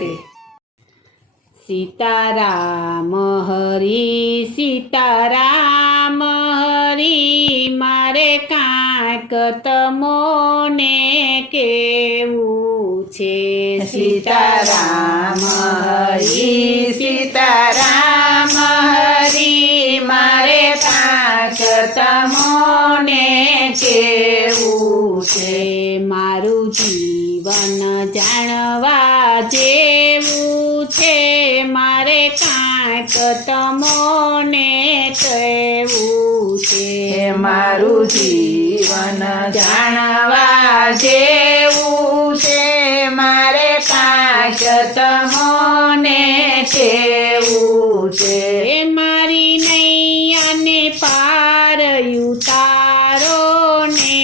રાધે. સીતારામ હરી સીતારામ હરી, મારે કાંઈક તમોને કેવું છે. સીતારામ હરી સીતારામ હરી, મારે કાંઈક તમોને કેવું છે. મારું જીવન જાણવા જેવું છે, મારે કાંઈક તમોને કહેવું છે. મારું જીવન જાણવા જેવું છે, મારે કાંઈક તમોને કેવું છે. મારી નૈયાને પાર ઉતારો ને,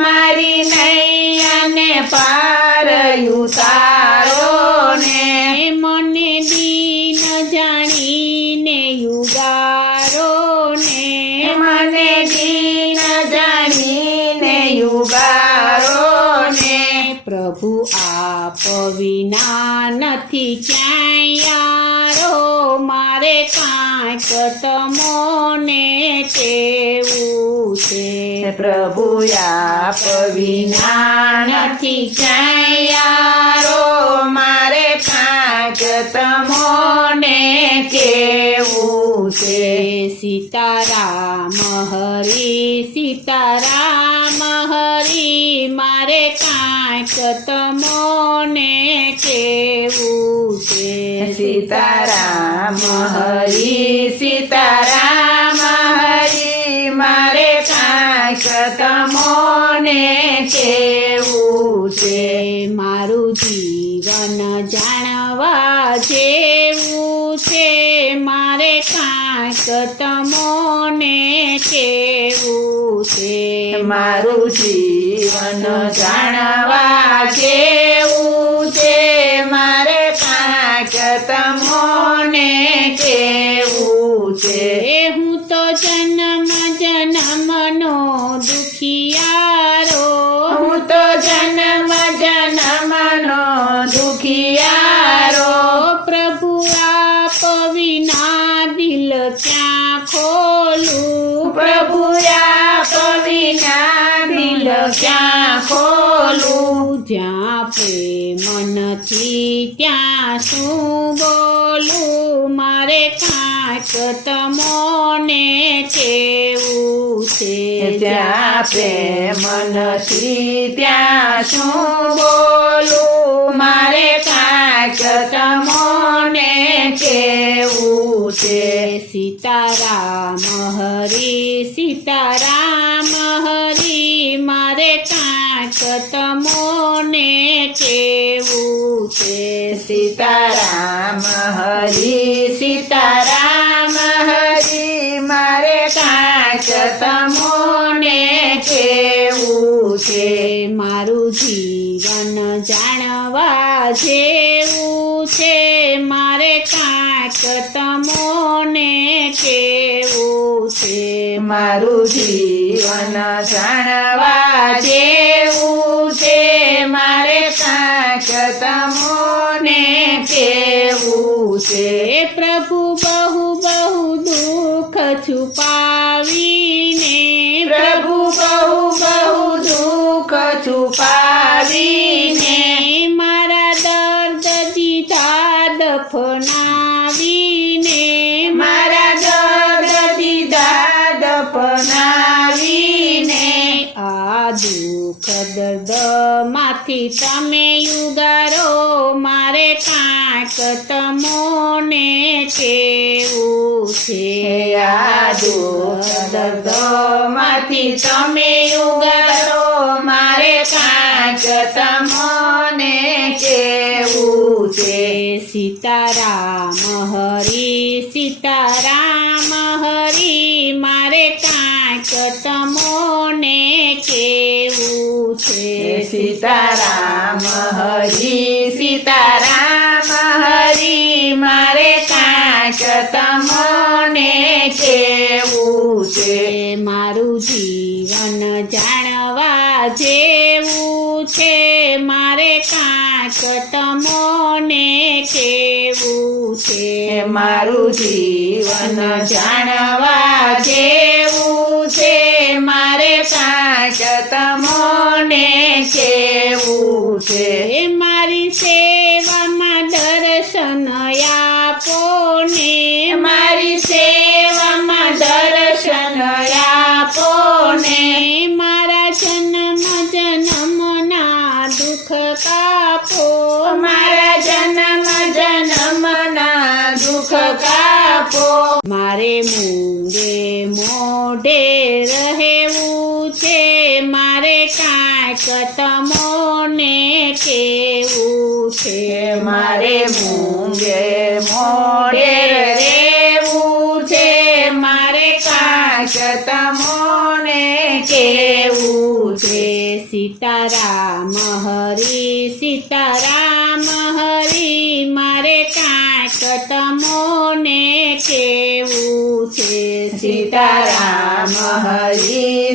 મારી નૈયાને પાર ઉતારો ને, મને દીન જાણીને યુગારો ને, મને દીન જાણીને યુગારો ને. પ્રભુ આપ વિના નથી ક્યાંય યારો, મારે કાંઈક તમોને કેવું છે. પ્રભુ આપ વિના નથી ક્યાંય યારો, મારે કાંઈક તમોને કેવું છે. સીતારામ હરી સીતારામ હરી, મારે કાંઈક તમોને કેવું છે. સીતારામ હરી સીતારામ હરી, મારે કાંઈક તમોને કેવું છે. મારું જીવન જાણવા જેવું છે, મારે કાંઈક તમોને કેવું છે. મારું જીવન જાણવા જેવું છે, મારે કાંઈક તમોને કેવું છે. હું તો જન્મ જન્મનો દુખિયારો, હું તો જન્મ જન્મનો દુખિયારો, પ્રભુ આપ વિના દિલ ક્યાં ખોલું. પ્રભુ આપ વિના દિલ ક્યાં ખોલું. જ્યાં પ્રેમ નથી ત્યાં શું બોલું, મારે કાંઈક તમોને કેવું છે. જ્યાં પ્રેમ નથી ત્યાં શું બોલું, મારે કાંઈક તમોને કેવું છે. સીતારામ હરી સીતારામ હરી, મારે કાંઈક તમોને કેવું છે. સીતારામ હરી સીતારામ હરી, મારે કાંઈક તમોને કેવું છે. મારું જીવન જાણવા જેવું છે, મારે કાંઈક તમોને કેવું છે. મારું જીવન જાણવા જેવું છે, મારે કાંઈક તમોને કેવું છે. પ્રભુ બહુ બહુ દુઃખ છુપાવીને, પ્રભુ બહુ બહુ દુઃખ છુપાવીને, મારા દર્દ દીધા દફનાવીને, મારા દર્દ દીધા દફનાવીને. આ દુઃખ દર્દ માંથી તમે યુગારો, મારે કાંઈક તમોને કેવું છે. આ દુઃખ દર્દ માંથી તમે ઉગારો, મારે કાંઈક તમોને કેવું છે. સીતારામ હરી સીતારામ હરી, મારે કાંઈક તમોને કેવું છે. સીતારામ હરી સીતારામ હરી, મારે કાંઈક તમોને કેવું છે. મારું જીવન જાણવા જેવું છે, મારે કાંઈક તમોને મારું જીવન જાણવા જેવું છે મારે કાંઈક તમને કેવું છે મારી સેવામાં દર્શન આપો ને મારી સેવામાં દર્શન આપો ને મારા જન્મ જન્મના દુઃખ કાપો મારા જન્મ જન્મના દુઃખ કાપો મારે મૂંગે મોઢે રહેવું છે મારે કાંઈક તમોને કેવું છે મારે મૂંગે મોઢે રહેવું છે મારે કાંઈક તમોને કેવું છે સીતારામ હરી મારે કાંઈક તમોને કેવું છે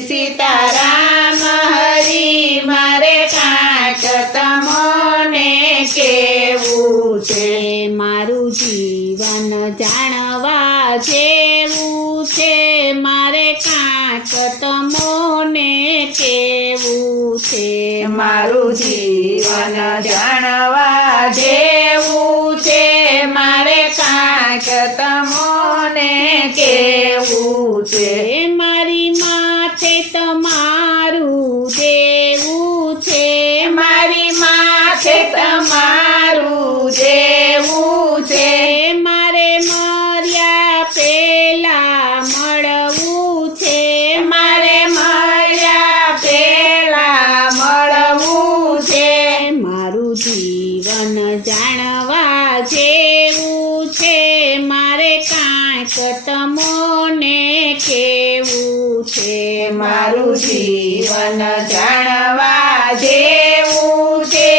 સીતારામ હરી મારે કાંઈક તમોને કેવું છે મારું જીવન જાણવા જેવું છે મારે કાંઈક તમોને કેવું છે મારું જીવન જાણવા જેવું છે મારે કાંઈક તમોને કેવું છે મારી માથે તમારું દેવું છે મારી માથે તમારું જેવું છે મારે મર્યા પેલા મળવું છે મારે મળ્યા પેલા મળવું છે મારું જીવન જાણવા જેવું છે મારે કાંઈક તમોને કેવું છે મારું જીવન જાણવા જેવું છે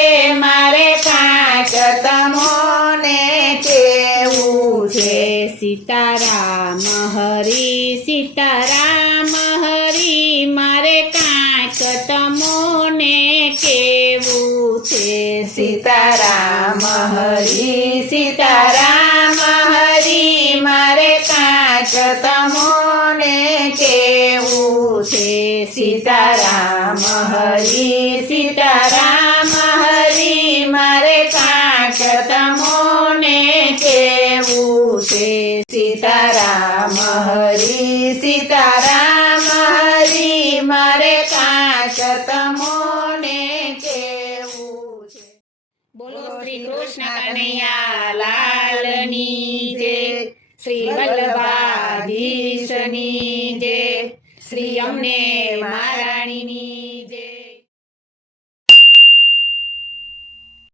મારે કાંઈક તમોને કેવું છે સીતારામ હરી મારે કાંઈક તમોને કેવું છે સીતારામ હરી મારે કાંઈક તમોને કેવું છે સીતારામ હરી મારે કાંઈક તમોને કેવું છે સીતારામ હરી મારે કાંઈક તમોને કેવું છે બોલો શ્રી કૃષ્ણ કનૈયા લાલની જય શ્રી વલ્લભાધીશની જય શ્રી અમને મહારાણીની જય